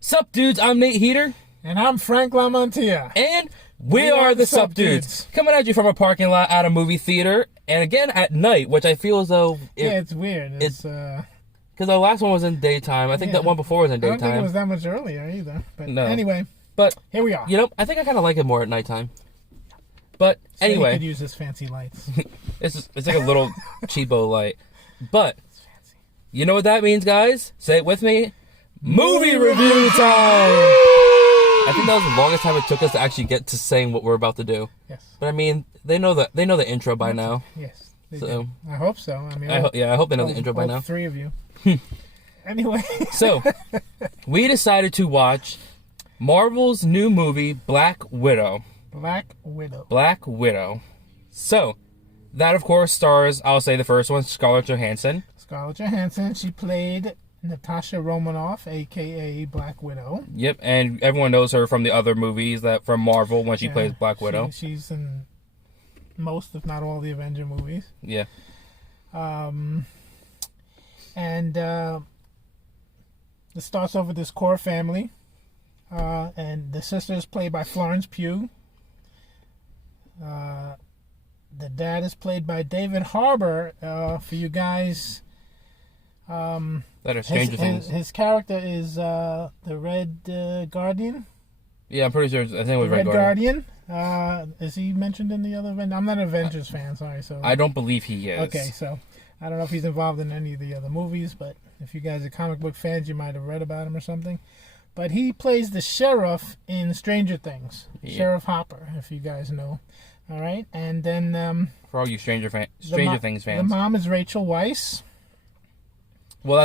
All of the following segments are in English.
Sup Dudes, I'm Nate Heater. And I'm Frank Lamontia. And we are the Sup Dudes. Coming at you from a parking lot at a movie theater. And again at night, which I feel as though... it's weird. It's because our last one was in daytime. I think that one before was in daytime. I don't think it was that much earlier either. But no. Anyway. But here we are. You know, I think I kind of like it more at nighttime. But so anyway. You could use this fancy lights. It's like a little cheapo light. But, you know what that means, guys? Say it with me. Movie review time! I think that was the longest time it took us to actually get to saying what we're about to do. Yes. But I mean, they know the intro by now. Yes. They so do. I hope so. I mean, I hope they know the intro by now. Three of you. Anyway. So, we decided to watch Marvel's new movie, Black Widow. Black Widow. Black Widow. So, that of course stars, I'll say the first one, Scarlett Johansson. Scarlett Johansson. She played Natasha Romanoff, a.k.a. Black Widow. Yep, and everyone knows her from the other movies that from Marvel when she plays Black Widow. She's in most, if not all, the Avenger movies. Yeah. And it starts off with this core family. And the sister is played by Florence Pugh. The dad is played by David Harbour. For you guys... that are Stranger Things. His character is the Red Guardian. Yeah, I'm pretty sure. I think it was Red Guardian. Is he mentioned in the other Avengers? I'm not an Avengers fan, sorry. So I don't believe he is. Okay, so I don't know if he's involved in any of the other movies, but if you guys are comic book fans, you might have read about him or something. But he plays the sheriff in Stranger Things, Sheriff Hopper, if you guys know. All right, and then for all you Stranger Things fans, the mom is Rachel Weisz. Well,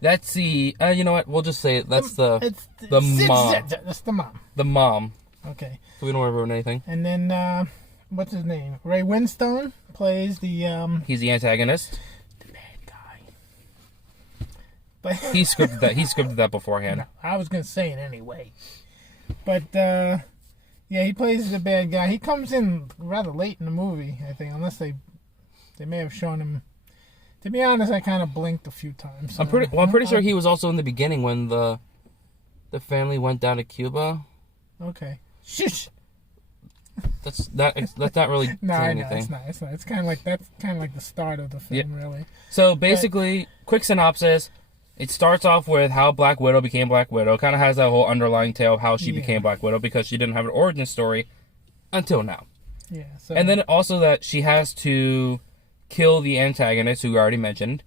that's the. You know what? We'll just say it. That's the mom. That's the mom. The mom. Okay. So we don't want to ruin anything. And then what's his name? Ray Winstone plays the. He's the antagonist. The bad guy. But he scripted that. He scripted that beforehand. No, I was gonna say it anyway. But yeah, he plays the bad guy. He comes in rather late in the movie, I think, unless they may have shown him. To be honest, I kind of blinked a few times. So. I'm pretty sure he was also in the beginning when the family went down to Cuba. Okay. Shush. That's not really no, saying I know, anything. It's not. It's kind of like the start of the film, really. So basically, quick synopsis. It starts off with how Black Widow became Black Widow. Kind of has that whole underlying tale of how she became Black Widow because she didn't have an origin story until now. Yeah. So, and then also that she has to kill the antagonist, who we already mentioned,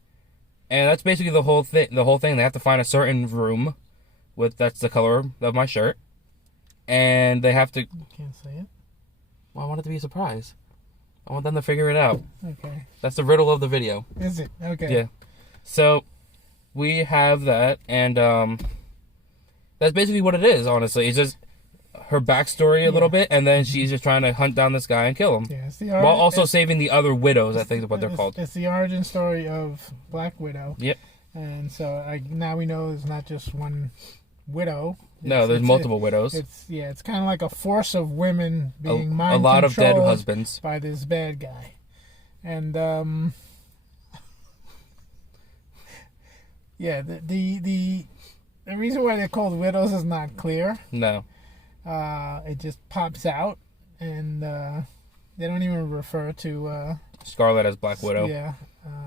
and that's basically the whole thing. They have to find a certain room, that's the color of my shirt, and they have to. You can't say it. Well, I want it to be a surprise. I want them to figure it out. Okay. That's the riddle of the video. Is it? Okay. Yeah. So we have that, and that's basically what it is. Honestly, it's just her backstory a little bit, and then she's just trying to hunt down this guy and kill him. Yeah, while also saving the other widows, I think is what they're called. It's the origin story of Black Widow. Yep. And so now we know there's not just one widow. No, there's multiple widows. It's kind of like a force of women being mind a lot of dead controlled husbands by this bad guy. And yeah, the reason why they're called widows is not clear. No. It just pops out, and they don't even refer to Scarlett as Black Widow. Yeah.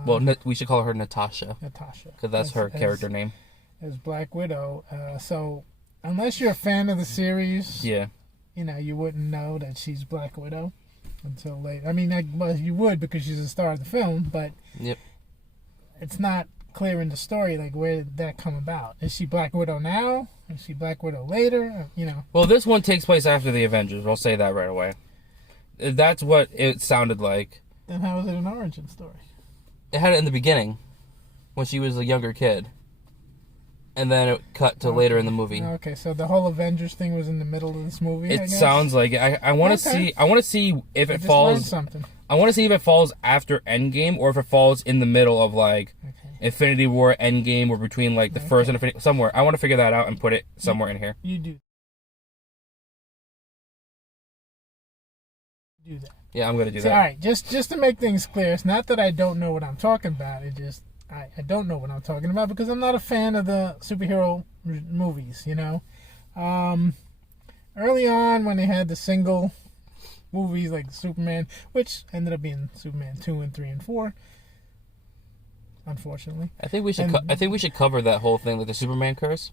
Well, we should call her Natasha. Natasha. Because that's her character name. As Black Widow. So, unless you're a fan of the series, you wouldn't know that she's Black Widow until later. I mean, well, you would because she's the star of the film, but it's not clear in the story, like, where did that come about? Is she Black Widow now? Is she Black Widow later? Well, this one takes place after the Avengers. I'll say that right away. That's what it sounded like. Then how is it an origin story? It had it in the beginning, when she was a younger kid. And then it cut to later in the movie. Okay, so the whole Avengers thing was in the middle of this movie, I guess? Sounds like it. I want to see if it falls... something. I want to see if it falls after Endgame, or if it falls in the middle of, like... Infinity War, Endgame, or between like the first and Infinity, somewhere. I want to figure that out and put it somewhere in here. You do that. Yeah, I'm gonna do that. All right, just to make things clear, it's not that I don't know what I'm talking about. It just I don't know what I'm talking about because I'm not a fan of the superhero movies, you know. Early on when they had the single movies like Superman, which ended up being Superman 2 and 3 and 4, unfortunately. I think we should cover that whole thing, like the Superman curse.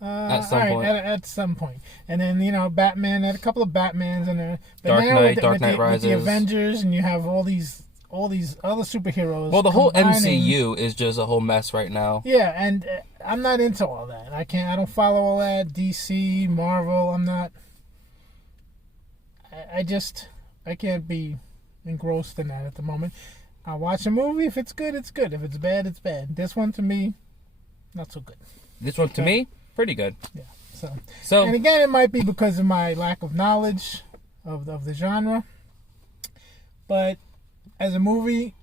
At some point. At some point. And then, you know, Batman had a couple of Batmans in there. But Dark Knight Rises. With the Avengers, and you have all these other superheroes. Well, the whole MCU is just a whole mess right now. Yeah, and I'm not into all that. I don't follow all that. DC, Marvel, I'm not. I can't be engrossed in that at the moment. I'll watch a movie. If it's good, it's good. If it's bad, it's bad. This one, to me, not so good. This one, to me, pretty good. Yeah. So, and again, it might be because of my lack of knowledge of the genre. But as a movie,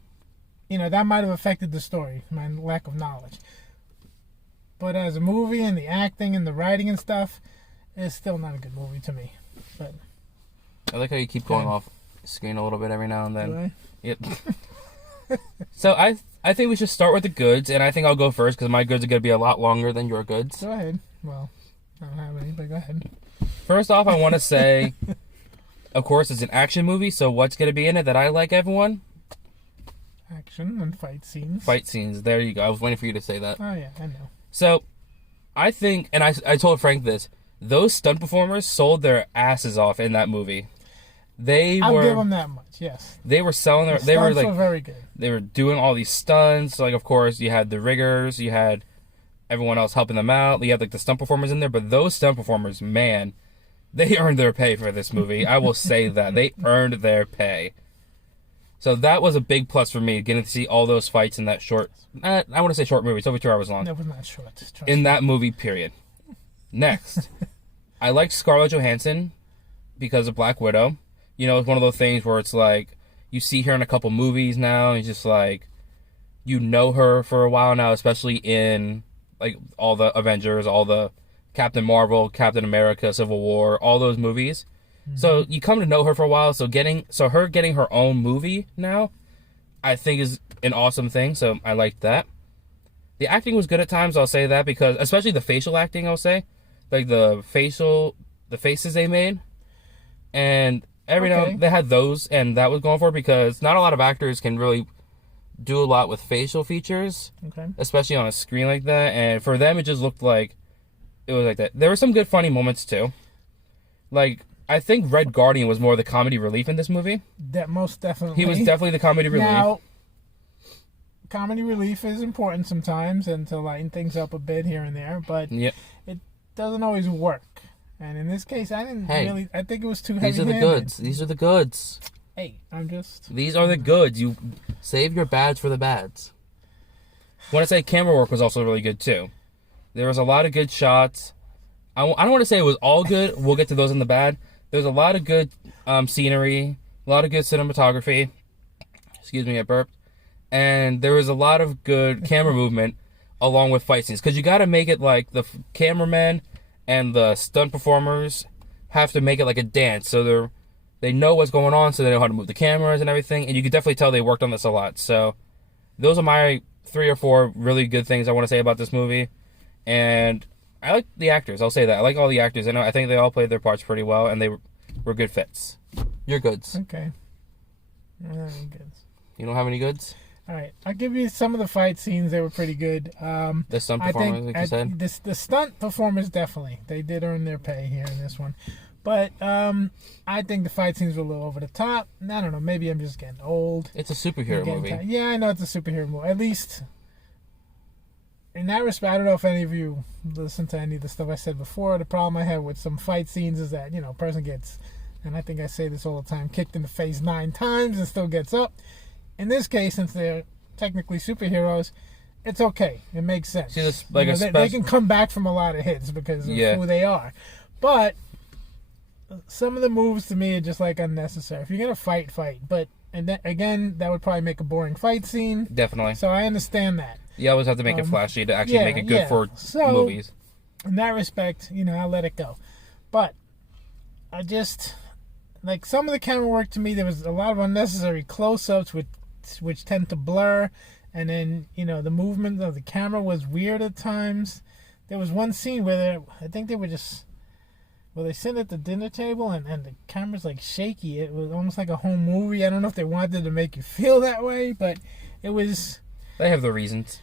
you know, that might have affected the story, my lack of knowledge. But as a movie and the acting and the writing and stuff, it's still not a good movie to me. But I like how you keep going off screen a little bit every now and then. Do I? Yep. So I think we should start with the goods, and I think I'll go first because my goods are going to be a lot longer than your goods. Go ahead. Well, I don't have any, but go ahead. First off, I want to say, of course, it's an action movie, so what's going to be in it that I like, everyone? Action and fight scenes. Fight scenes. There you go. I was waiting for you to say that. Oh, yeah, I know. So, I think, and I told Frank this, those stunt performers sold their asses off in that movie. I'll give them that much, yes. They were selling their... They were very good. They were doing all these stunts. Like, of course, you had the riggers. You had everyone else helping them out. You had, like, the stunt performers in there. But those stunt performers, man, they earned their pay for this movie. I will say that. They earned their pay. So that was a big plus for me, getting to see all those fights in that short... I want to say short movie. It's over 2 hours long. That was not short. In that movie, period. Next. I liked Scarlett Johansson because of Black Widow. You know, it's one of those things where it's like, you see her in a couple movies now, and it's just like, you know her for a while now, especially in, like, all the Avengers, all the Captain Marvel, Captain America, Civil War, all those movies. Mm-hmm. So you come to know her for a while, so her getting her own movie now, I think is an awesome thing, so I liked that. The acting was good at times, I'll say that, because, especially the facial acting, I'll say. Like, the faces they made, and... Every now they had those, and that was going for it because not a lot of actors can really do a lot with facial features, especially on a screen like that. And for them, it just looked like it was like that. There were some good, funny moments too. Like, I think Red Guardian was more the comedy relief in this movie. That most definitely. He was definitely the comedy relief. Now, comedy relief is important sometimes, and to lighten things up a bit here and there, but it doesn't always work. And in this case, I think it was too heavy-handed. These are the goods. Hey, These are the goods. You save your bads for the bads. I want to say camera work was also really good, too. There was a lot of good shots. I don't want to say it was all good. We'll get to those in the bad. There's a lot of good scenery, a lot of good cinematography. Excuse me, I burped. And there was a lot of good camera movement along with fight scenes. Because you got to make it like the cameraman and the stunt performers have to make it like a dance. So they know what's going on, so they know how to move the cameras and everything. And you can definitely tell they worked on this a lot. So those are my 3 or 4 really good things I want to say about this movie. And I like the actors. I'll say that. I like all the actors. I think they all played their parts pretty well, and they were good fits. Your goods. Okay. Goods. You don't have any goods? All right, I'll give you some of the fight scenes. They were pretty good. The stunt performers, like you said? The stunt performers, definitely. They did earn their pay here in this one. But I think the fight scenes were a little over the top. I don't know, maybe I'm just getting old. It's a superhero movie. Yeah, I know it's a superhero movie. At least, in that respect, I don't know if any of you listened to any of the stuff I said before. The problem I have with some fight scenes is that, a person gets, and I think I say this all the time, kicked in the face 9 times and still gets up. In this case, since they're technically superheroes, it's okay. It makes sense. See, this, like they can come back from a lot of hits because of who they are. But some of the moves to me are just like unnecessary. If you're gonna fight. But again, that would probably make a boring fight scene. Definitely. So I understand that. You always have to make it flashy to actually make it good for movies. In that respect, I'll let it go. But I just like some of the camera work to me. There was a lot of unnecessary close-ups which tend to blur, And then, the movement of the camera was weird at times. There was one scene where I think they were just, they sit at the dinner table and the camera's like shaky. It was almost like a home movie. I don't know if they wanted to make you feel that way, but it was... They have the reasons.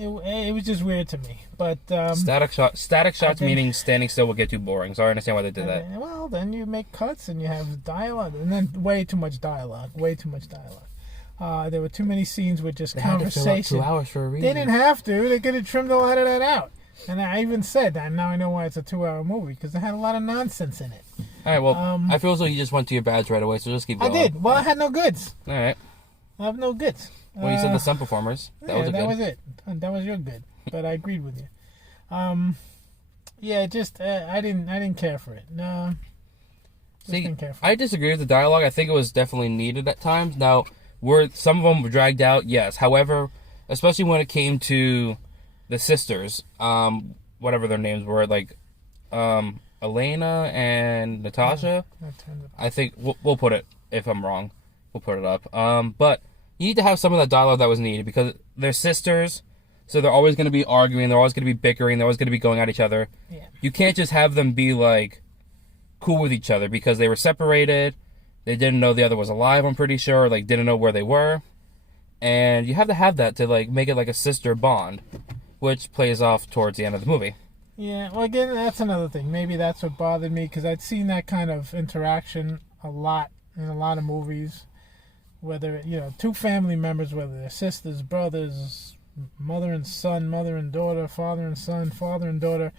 It was just weird to me. But static shots meaning standing still will get too boring, so I understand why they did that. Well, then you make cuts and you have dialogue, and then way too much dialogue. There were too many scenes with just conversation. Had to fill up 2 hours for a reason. They didn't have to. They could have trimmed a lot of that out. And I even said that. Now I know why it's a 2-hour movie, because it had a lot of nonsense in it. All right, well, I feel as though you just went to your badge right away, so just keep going. I did. Well, I had no goods. All right. I have no goods. Well, you said the stunt performers. That was it. That was your good. But I agreed with you. Just I didn't care for it. No. Didn't care for it. I disagree with the dialogue. I think it was definitely needed at times. Now, some of them were dragged out, yes. However, especially when it came to the sisters, whatever their names were, like Elena and Natasha. I think we'll put it. If I'm wrong, we'll put it up. But you need to have some of that dialogue that was needed because they're sisters, so they're always going to be arguing, they're always going to be bickering, they're always going to be going at each other. Yeah. You can't just have them be like cool with each other because they were separated. They didn't know the other was alive, I'm pretty sure, like didn't know where they were. And you have to have that to like make it like a sister bond, which plays off towards the end of the movie. Yeah, well again, that's another thing. Maybe that's what bothered me because I'd seen that kind of interaction a lot in a lot of movies. Whether, two family members, whether they're sisters, brothers, mother and son, mother and daughter, father and son, father and daughter,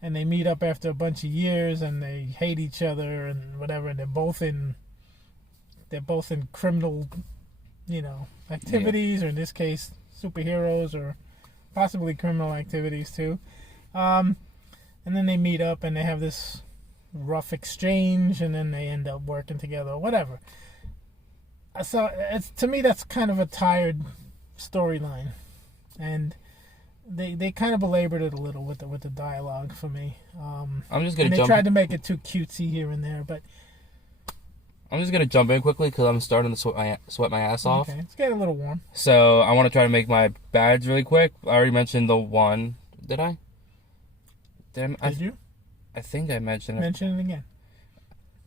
and they meet up after a bunch of years and they hate each other and whatever, and they're both in criminal, activities, or in this case, superheroes or possibly criminal activities too. And then they meet up and they have this rough exchange and then they end up working together or whatever. So to me, that's kind of a tired storyline, and they kind of belabored it a little with the dialogue for me. I'm just gonna. They tried to make it too cutesy here and there, but I'm just gonna jump in quickly because I'm starting to sweat my ass off. Okay, it's getting a little warm. So I want to try to make my badge really quick. I already mentioned the one. Did I? Did you? I think I mentioned it. Mention it again.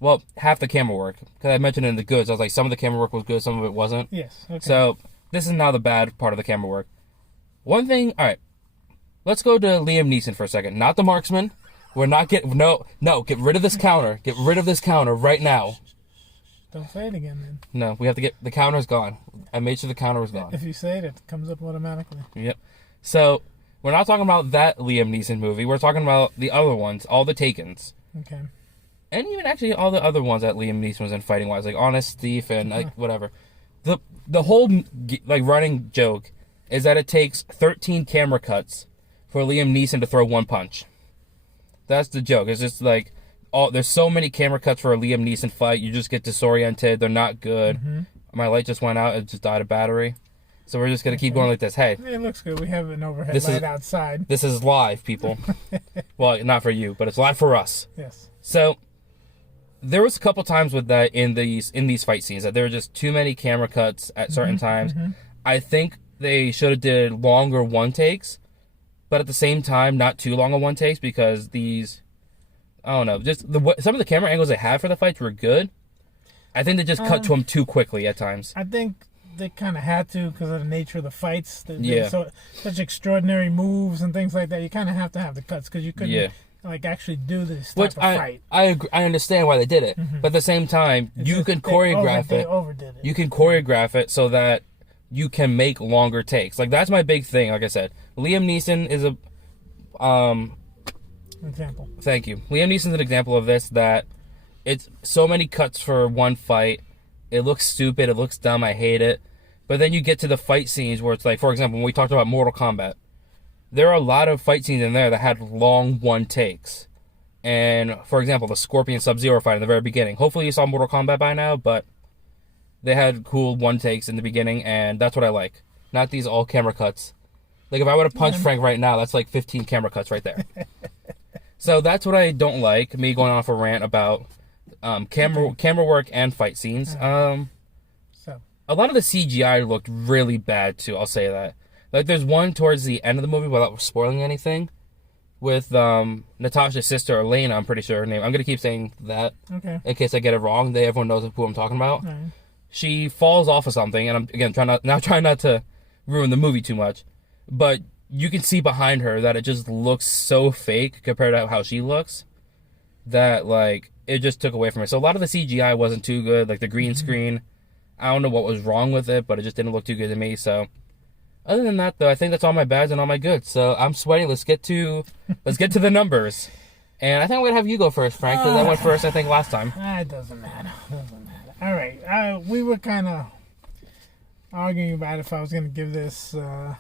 Well, half the camera work. Because I mentioned it in the goods. I was like, some of the camera work was good, some of it wasn't. Yes, okay. So, this is now the bad part of the camera work. One thing, alright. Let's go to Liam Neeson for a second. Not the marksman. We're not no, get rid of this counter. Get rid of this counter right now. Don't say it again, then. No, we have to the counter's gone. I made sure the counter was gone. If you say it, it comes up automatically. Yep. So, we're not talking about that Liam Neeson movie. We're talking about the other ones, all the Takens. Okay. And even actually all the other ones that Liam Neeson was in fighting-wise, like Honest Thief and like whatever. The whole like running joke is that it takes 13 camera cuts for Liam Neeson to throw one punch. That's the joke. It's just like there's so many camera cuts for a Liam Neeson fight. You just get disoriented. They're not good. Mm-hmm. My light just went out. It just died of battery. So we're just gonna keep going like this. Hey, it looks good. We have an overhead light outside. This is live, people. Well, not for you, but it's live for us. Yes. So. There was a couple times with that in these fight scenes that there were just too many camera cuts at certain times. Mm-hmm. I think they should have did longer one takes, but at the same time not too long of one takes because I don't know, just some of the camera angles they had for the fights were good. I think they just cut to them too quickly at times. I think they kind of had to because of the nature of the fights. Yeah. Such extraordinary moves and things like that. You kind of have to have the cuts because you couldn't. Yeah. Like actually do this type of fight. I agree, I understand why they did it, but at the same time, you can choreograph it. Overdid it. You can choreograph it so that you can make longer takes. Like that's my big thing. Like I said, Liam Neeson is a example. Thank you. Liam Neeson's an example of this. That it's so many cuts for one fight. It looks stupid. It looks dumb. I hate it. But then you get to the fight scenes where it's like, for example, when we talked about Mortal Kombat. There are a lot of fight scenes in there that had long one takes. And, for example, the Scorpion Sub-Zero fight in the very beginning. Hopefully you saw Mortal Kombat by now, but they had cool one takes in the beginning, and that's what I like. Not these all camera cuts. Like, if I would have punched Frank right now, that's like 15 camera cuts right there. So that's what I don't like, me going off a rant about camera work and fight scenes. a lot of the CGI looked really bad too. I'll say that. Like there's one towards the end of the movie without spoiling anything, with Natasha's sister Elena. I'm pretty sure her name. I'm gonna keep saying that. Okay. In case I get it wrong, everyone knows who I'm talking about. Right. She falls off of something, and I'm again trying not to ruin the movie too much, but you can see behind her that it just looks so fake compared to how she looks, that like it just took away from her. So a lot of the CGI wasn't too good, like the green screen. I don't know what was wrong with it, but it just didn't look too good to me. So other than that, though, I think that's all my bads and all my goods. So I'm sweating. Let's get to the numbers. And I think I'm gonna have you go first, Frank, because I went first, I think, last time. It doesn't matter. All right. We were kind of arguing about if I was going to give this. I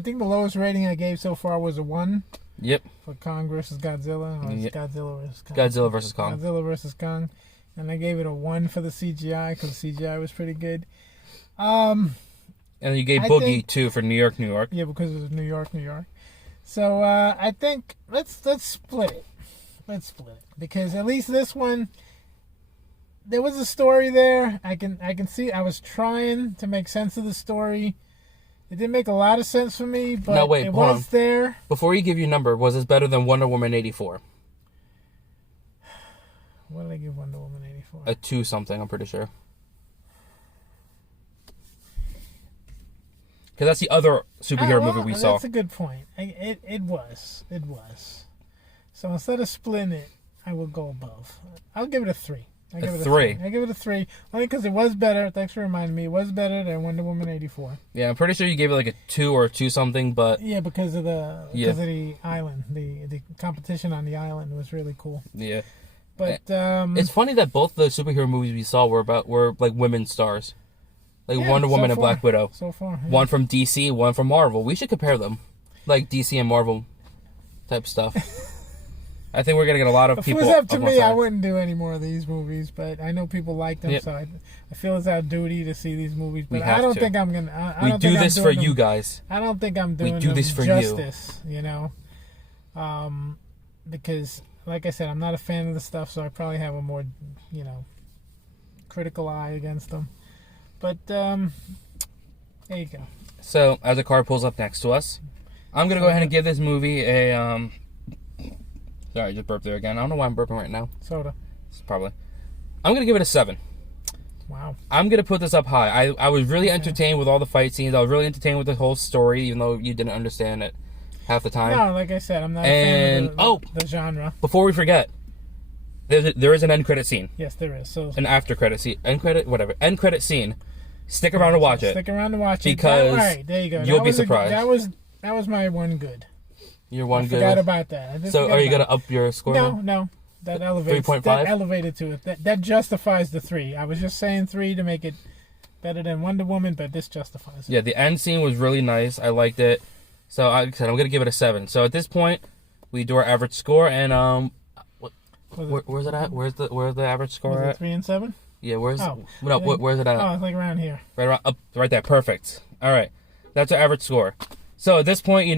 think the lowest rating I gave so far was a 1. Yep. For Kong versus Godzilla. Or yep. Godzilla versus Kong. Godzilla versus Kong. Godzilla versus Kong. And I gave it a 1 for the CGI because the CGI was pretty good. And you gave Boogie 2 for New York, New York. Yeah, because it was New York, New York. So I think let's split it. Let's split it because at least this one, there was a story there. I can see. I was trying to make sense of the story. It didn't make a lot of sense for me, but no, wait, it was there. Before you give your number, was this better than Wonder Woman 84? What did I give Wonder Woman 84? A 2 something, I'm pretty sure. Because that's the other superhero movie we saw. That's a good point. It was. So instead of splitting it, I will go above. I'll give it a 3. I give it a 3. Only because it was better. Thanks for reminding me. It was better than Wonder Woman 84. Yeah, I'm pretty sure you gave it like a 2 or a 2 something, but yeah, because of the island, the competition on the island was really cool. Yeah, but it's funny that both the superhero movies we saw were like women stars, like Wonder Woman and Black Widow. So far, yeah. One from DC, one from Marvel. We should compare them, like DC and Marvel type stuff. I think we're going to get a lot of people. If it was up to me, I wouldn't do any more of these movies, but I know people like them, so I feel it's our duty to see these movies. But I don't think I'm going to. We do this for you guys. I don't think I'm doing this for justice, you know? Because, like I said, I'm not a fan of the stuff, so I probably have a more, critical eye against them. But, there you go. So, as a car pulls up next to us, I'm going to go ahead and give this movie a, sorry, I just burped there again. I don't know why I'm burping right now. Soda. It's probably. I'm going to give it a 7. Wow. I'm going to put this up high. I was really entertained with all the fight scenes. I was really entertained with the whole story, even though you didn't understand it half the time. No, like I said, I'm not a fan of the genre. Before we forget, there is an end credit scene. Yes, there is. So an after credit scene. End credit scene. Stick around to watch it. Stick around to watch it. Because there you go. You'll be surprised. That was my one good. Your one good. I forgot about that. So are you going to up your score? No. That elevates. 3.5? That elevated to it. That justifies the 3. I was just saying 3 to make it better than Wonder Woman, but this justifies it. Yeah, the end scene was really nice. I liked it. So like I said, I'm going to give it a 7. So at this point, we do our average score, and where's it at? Where's the average score at? 3 and 7. Yeah, where's it at? Oh, it's like around here. Right there. Perfect. All right, that's our average score. So at this point,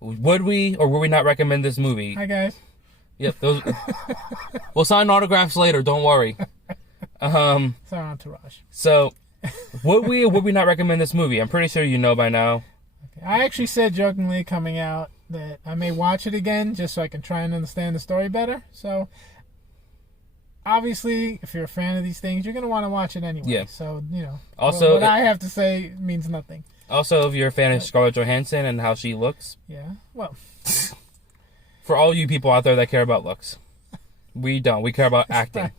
would we or would we not recommend this movie? Hi guys. Yep. We'll sign autographs later. Don't worry. It's our entourage. So, would we or would we not recommend this movie? I'm pretty sure you know by now. Okay. I actually said jokingly coming out that I may watch it again just so I can try and understand the story better. So, obviously, if you're a fan of these things, you're going to want to watch it anyway. Yeah. So, Also, what I have to say means nothing. Also, if you're a fan of Scarlett Johansson and how she looks. Yeah, well. For all you people out there that care about looks. We don't. We care about acting.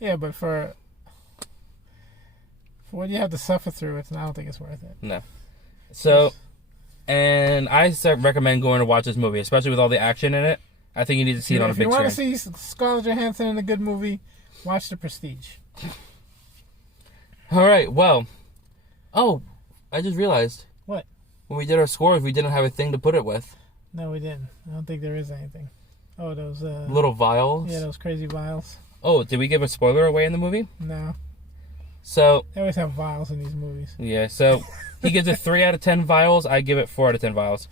Yeah, but for what you have to suffer through, I don't think it's worth it. No. So, and I recommend going to watch this movie, especially with all the action in it. I think you need to see it on a big screen. If you want to see Scarlett Johansson in a good movie, watch The Prestige. All right, well. Oh, I just realized. What? When we did our scores, we didn't have a thing to put it with. No, we didn't. I don't think there is anything. Oh, those... little vials? Yeah, those crazy vials. Oh, did we give a spoiler away in the movie? No. So... They always have vials in these movies. Yeah, so he gives it 3 out of 10 vials. I give it 4 out of 10 vials.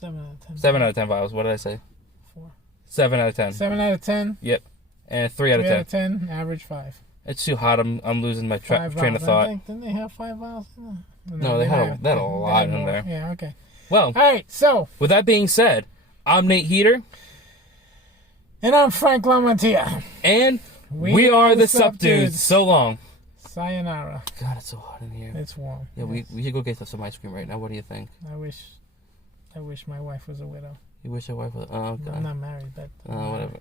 7 out of 10. 7 out of 10 vials. What did I say? 4. 7 out of 10. 7 out of 10? Yep. And 3 out of 10. 3 out of 10, average 5. It's too hot. I'm losing my train of thought. Didn't they have 5 vials in there? No, they had a lot in there. Yeah, okay. Well, all right, so. With that being said, I'm Nate Heater. And I'm Frank Lamantia. And we are the Sup Dudes. So long. Sayonara. God, it's so hot in here. It's warm. Yeah, yes. we should go get some ice cream right now. What do you think? I wish my wife was a widow. You wish your wife was... Oh, God. I'm not married, but... whatever.